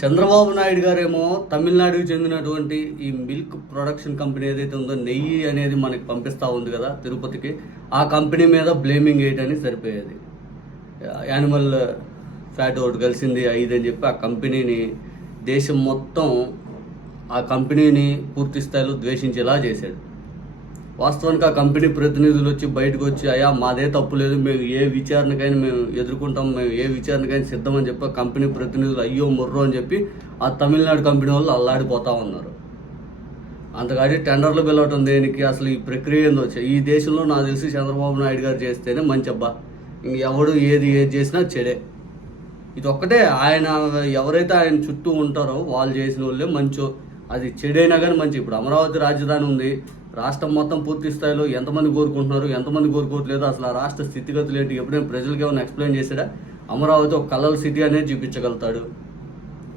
చంద్రబాబు నాయుడు గారేమో తమిళనాడుకి చెందినటువంటి ఈ మిల్క్ ప్రొడక్షన్ కంపెనీ ఏదైతే ఉందో నెయ్యి అనేది మనకి పంపిస్తూ ఉంది కదా తిరుపతికి ఆ కంపెనీ మీద బ్లేమింగ్ వేయడానికి సరిపోయేది. యానిమల్ ఫ్యాట్ ఒకటి కలిసింది ఐదు అని చెప్పి ఆ కంపెనీని దేశం మొత్తం ఆ కంపెనీని పూర్తి స్థాయిలో ద్వేషించేలా చేశాడు. వాస్తవానికి ఆ కంపెనీ ప్రతినిధులు వచ్చి బయటకు వచ్చి అయ్యా మాదే తప్పు లేదు మేము ఏ విచారణకైనా మేము ఎదుర్కొంటాం మేము ఏ విచారణకైనా సిద్ధమని చెప్పి ఆ కంపెనీ ప్రతినిధులు అయ్యో ముర్రో అని చెప్పి ఆ తమిళనాడు కంపెనీ వాళ్ళు అల్లాడిపోతా ఉన్నారు. అంతకాడి టెండర్లు పిలవటం దేనికి? అసలు ఈ ప్రక్రియ ఏందో ఈ దేశంలో నాకు తెలిసి చంద్రబాబు నాయుడు గారు చేస్తేనే మంచి అబ్బా. ఇంక ఎవడు ఏది ఏది చేసినా చెడే. ఇది ఒక్కటే ఆయన ఎవరైతే ఆయన చుట్టూ ఉంటారో వాళ్ళు చేసిన వాళ్ళే మంచో. అది చెడైనా కానీ మంచి. ఇప్పుడు అమరావతి రాజధాని ఉంది. రాష్ట్రం మొత్తం పూర్తి స్థాయిలో ఎంతమంది కోరుకుంటున్నారు ఎంతమంది కోరుకోవట్లేదు అసలు ఆ రాష్ట్ర స్థితిగతులు ఏంటి ఎప్పుడైనా ప్రజలకు ఏమైనా ఎక్స్ప్లెయిన్ చేశాడా? అమరావతి ఒక కలల సిటీ అనేది చూపించగలుగుతాడు.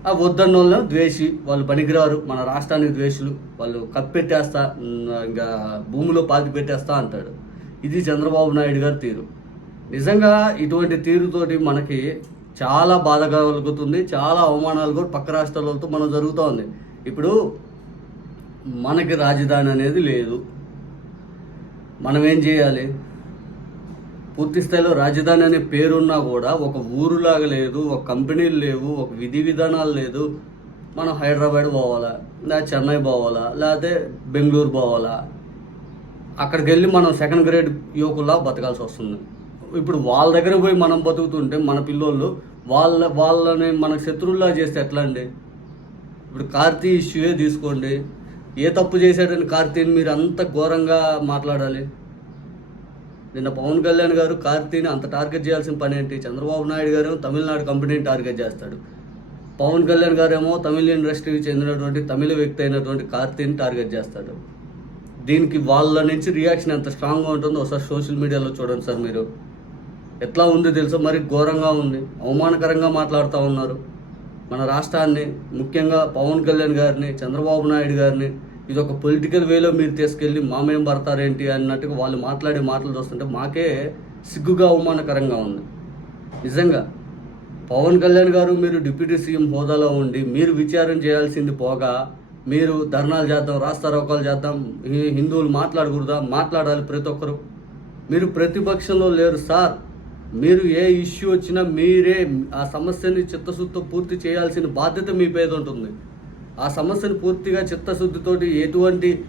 ఆ వద్దన్న వాళ్ళు ద్వేషి వాళ్ళు పనికిరారు మన రాష్ట్రానికి ద్వేషులు వాళ్ళు కప్పెట్టేస్తా ఇంకా భూమిలో పాతి పెట్టేస్తా అంటాడు. ఇది చంద్రబాబు నాయుడు గారి తీరు. నిజంగా ఇటువంటి తీరుతోటి మనకి చాలా బాధ కలుగుతుంది చాలా అవమానాలు కూడా పక్క రాష్ట్రాలతో మనం జరుగుతూ ఉంది. ఇప్పుడు మనకి రాజధాని అనేది లేదు. మనం ఏం చేయాలి? పూర్తి స్థాయిలో రాజధాని అనే పేరున్నా కూడా ఒక ఊరులాగా లేదు ఒక కంపెనీలు లేవు ఒక విధి విధానాలు లేదు. మనం హైదరాబాద్ పోవాలా? లేదా చెన్నై పోవాలా? లేకపోతే బెంగళూరు పోవాలా? అక్కడికి వెళ్ళి మనం సెకండ్ గ్రేడ్ యువకుల్లా బతకాల్సి వస్తుంది. ఇప్పుడు వాళ్ళ దగ్గర పోయి మనం బతుకుతుంటే మన పిల్లోళ్ళు వాళ్ళ వాళ్ళని మనకు శత్రువుల్లా చేస్తే ఎట్లా అండి? ఇప్పుడు కార్తీ ఇష్యూయే తీసుకోండి? ఏ తప్పు చేశాడని కార్తీని మీరు అంత ఘోరంగా మాట్లాడాలి? నిన్న పవన్ కళ్యాణ్ గారు కార్తీని అంత టార్గెట్ చేయాల్సిన పని ఏంటి? చంద్రబాబు నాయుడు గారు తమిళనాడు కంపెనీని టార్గెట్ చేస్తాడు. పవన్ కళ్యాణ్ గారేమో తమిళ ఇండస్ట్రీకి చెందినటువంటి తమిళ వ్యక్తి అయినటువంటి కార్తీని టార్గెట్ చేస్తాడు. దీనికి వాళ్ళ నుంచి రియాక్షన్ ఎంత స్ట్రాంగ్గా ఉంటుందో ఒకసారి సోషల్ మీడియాలో చూడండి సార్ మీరు. ఎట్లా ఉంది తెలుసా? మరి ఘోరంగా ఉంది. అవమానకరంగా మాట్లాడుతూ ఉన్నారు. మన రాష్ట్రాన్ని ముఖ్యంగా పవన్ కళ్యాణ్ గారిని చంద్రబాబు నాయుడు గారిని ఇది ఒక పొలిటికల్ వేలో మీరు తీసుకెళ్ళి మామేం పడతారేంటి అన్నట్టుగా వాళ్ళు మాట్లాడే మాటలు చూస్తుంటే మాకే సిగ్గుగా అవమానకరంగా ఉంది. నిజంగా. పవన్ కళ్యాణ్ గారు మీరు డిప్యూటీ సీఎం హోదాలో ఉండి మీరు విచారణ చేయాల్సింది పోగా మీరు ధర్నాలు చేద్దాం రాస్తారోకాలు చేద్దాం హిందువులు మాట్లాడకూడదా మాట్లాడాలి ప్రతి ఒక్కరు. మీరు ప్రతిపక్షంలో లేరు సార్. మీరు ఏ ఇష్యూ వచ్చినా మీరే ఆ సమస్యని చిత్తశుద్ధితో పూర్తి చేయాల్సిన బాధ్యత మీ పేద ఉంటుంది ఆ సమస్యను పూర్తిగా చిత్తశుద్ధితోటి ఎటువంటి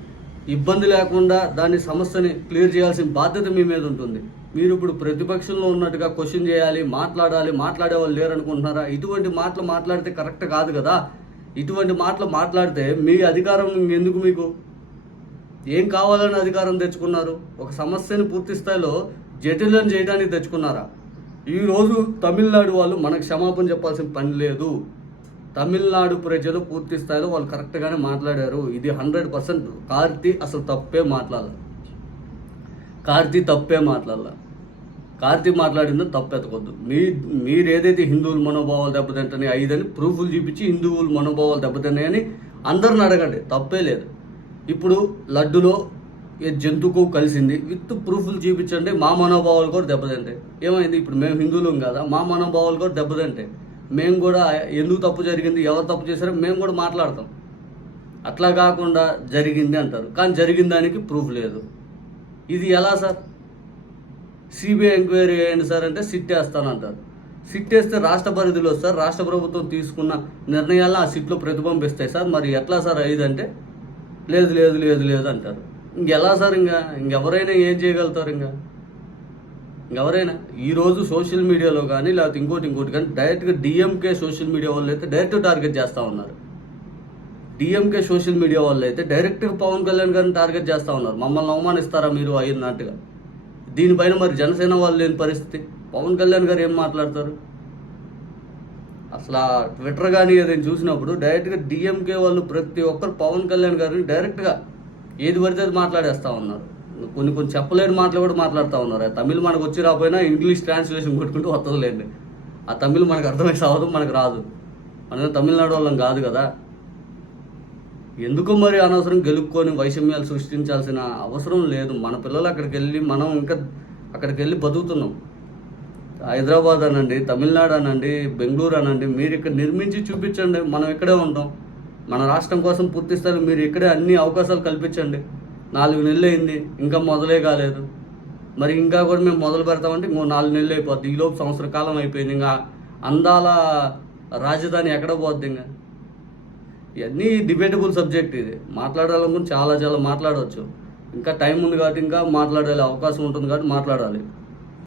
ఇబ్బంది లేకుండా దాని సమస్యని క్లియర్ చేయాల్సిన బాధ్యత మీ మీద ఉంటుంది. మీరు ఇప్పుడు ప్రతిపక్షంలో ఉన్నట్టుగా క్వశ్చన్ చేయాలి మాట్లాడాలి మాట్లాడే వాళ్ళు లేరు అనుకుంటున్నారా ఇటువంటి మాటలు మాట్లాడితే కరెక్ట్ కాదు కదా? ఇటువంటి మాటలు మాట్లాడితే మీ అధికారం ఎందుకు మీకు? ఏం కావాలని అధికారం తెచ్చుకున్నారు? ఒక సమస్యని పూర్తి స్థాయిలో జటిలం చేయడానికి తెచ్చుకున్నారా? ఈరోజు తమిళనాడు వాళ్ళు మనకు క్షమాపణ చెప్పాల్సిన పని లేదు. తమిళనాడు ప్రజలు పూర్తి స్థాయిలో వాళ్ళు కరెక్ట్గానే మాట్లాడారు. ఇది హండ్రెడ్ పర్సెంట్ కార్తీ అసలు తప్పే మాట్లాడాలి. కార్తీ తప్పే మాట్లాడాల. కార్తీ మాట్లాడిందో తప్పు మీ మీరు ఏదైతే హిందువుల మనోభావాలు దెబ్బతింటని ఐదని ప్రూఫ్లు చూపించి హిందువుల మనోభావాలు దెబ్బతిన్నాయని అందరిని అడగండి. తప్పే లేదు. ఇప్పుడు లడ్డులో ఏ జంతువుకు కలిసింది? విత్ ప్రూఫ్లు చూపించండి. మా మనోభావాలు కూడా దెబ్బతింటాయి. ఏమైంది? ఇప్పుడు మేము హిందువులం కదా? మా మనోభావాలు కూడా దెబ్బతింటాయి. మేము కూడా ఎందుకు తప్పు జరిగింది ఎవరు తప్పు చేశారో మేము కూడా మాట్లాడతాం. అట్లా కాకుండా జరిగింది అంటారు. కానీ జరిగిన దానికి ప్రూఫ్ లేదు. ఇది ఎలా సార్? సిబిఐ ఎంక్వైరీ చేయండి సార్ అంటే సిట్ వేస్తానంటారు సిట్ వేస్తే రాష్ట్ర పరిధిలో సార్ రాష్ట్ర ప్రభుత్వం తీసుకున్న నిర్ణయాలను ఆ సిట్లో ప్రతిబింబిస్తాయి సార్. మరి ఎట్లా సార్ ఐదు అంటే లేదు లేదు లేదు లేదు అంటారు. ఇంకెలా సార్ ఇంకా ఇంకెవరైనా ఏం చేయగలుగుతారు ఇంకా ఎవరైనా ఈరోజు సోషల్ మీడియాలో కానీ లేకపోతే ఇంకోటి ఇంకోటి కానీ డైరెక్ట్గా డిఎంకే సోషల్ మీడియా వాళ్ళు అయితే డైరెక్ట్ టార్గెట్ చేస్తూ ఉన్నారు. డిఎంకే సోషల్ మీడియా వాళ్ళు అయితే డైరెక్ట్గా పవన్ కళ్యాణ్ గారిని టార్గెట్ చేస్తూ ఉన్నారు. మమ్మల్ని అవమానిస్తారా మీరు? అయినట్టుగా దీనిపైన మరి జనసేన వాళ్ళు లేని పరిస్థితి. పవన్ కళ్యాణ్ గారు ఏం మాట్లాడతారు? అసలు ఆ ట్విట్టర్ కానీ ఏదైనా చూసినప్పుడు డైరెక్ట్గా డిఎంకే వాళ్ళు ప్రతి ఒక్కరు పవన్ కళ్యాణ్ గారిని డైరెక్ట్గా ఏది పడితే అది మాట్లాడేస్తూ ఉన్నారు. కొన్ని కొన్ని చెప్పలేని మాటలు కూడా మాట్లాడుతూ ఉన్నారు. ఆ తమిళ్ మనకు వచ్చి రాకపోయినా ఇంగ్లీష్ ట్రాన్స్లేషన్ కొట్టుకుంటూ వస్తుందిలేండి ఆ తమిళ్ మనకు అర్థమై సావదు మనకు రాదు. మనం తమిళనాడు వాళ్ళం కాదు కదా. ఎందుకు మరి అనవసరం గెలుక్కొని వైషమ్యాలు సృష్టించాల్సిన అవసరం లేదు. మన పిల్లలు అక్కడికి వెళ్ళి మనం ఇంకా అక్కడికి వెళ్ళి బతుకుతున్నాం. హైదరాబాద్ అనండి తమిళనాడు అనండి బెంగళూరు అనండి మీరు ఇక్కడ నిర్మించి చూపించండి. మనం ఇక్కడే ఉంటాం. మన రాష్ట్రం కోసం పూర్తిస్తారు మీరు ఇక్కడే అన్ని అవకాశాలు కల్పించండి. నాలుగు నెలలు అయింది ఇంకా మొదలే కాలేదు. మరి ఇంకా కూడా మేము మొదలు పెడతామంటే ఇంకో నాలుగు నెలలు అయిపోద్ది. ఈలోపు సంవత్సర కాలం అయిపోయింది. ఇంకా అందాల రాజధాని ఎక్కడ పోద్ది ఇంకా? ఇవన్నీ డిబేటబుల్ సబ్జెక్ట్ ఇది. మాట్లాడాలనుకుని చాలా చాలా మాట్లాడవచ్చు. ఇంకా టైం ఉంది కాబట్టి ఇంకా మాట్లాడాలి అవకాశం ఉంటుంది కాబట్టి మాట్లాడాలి.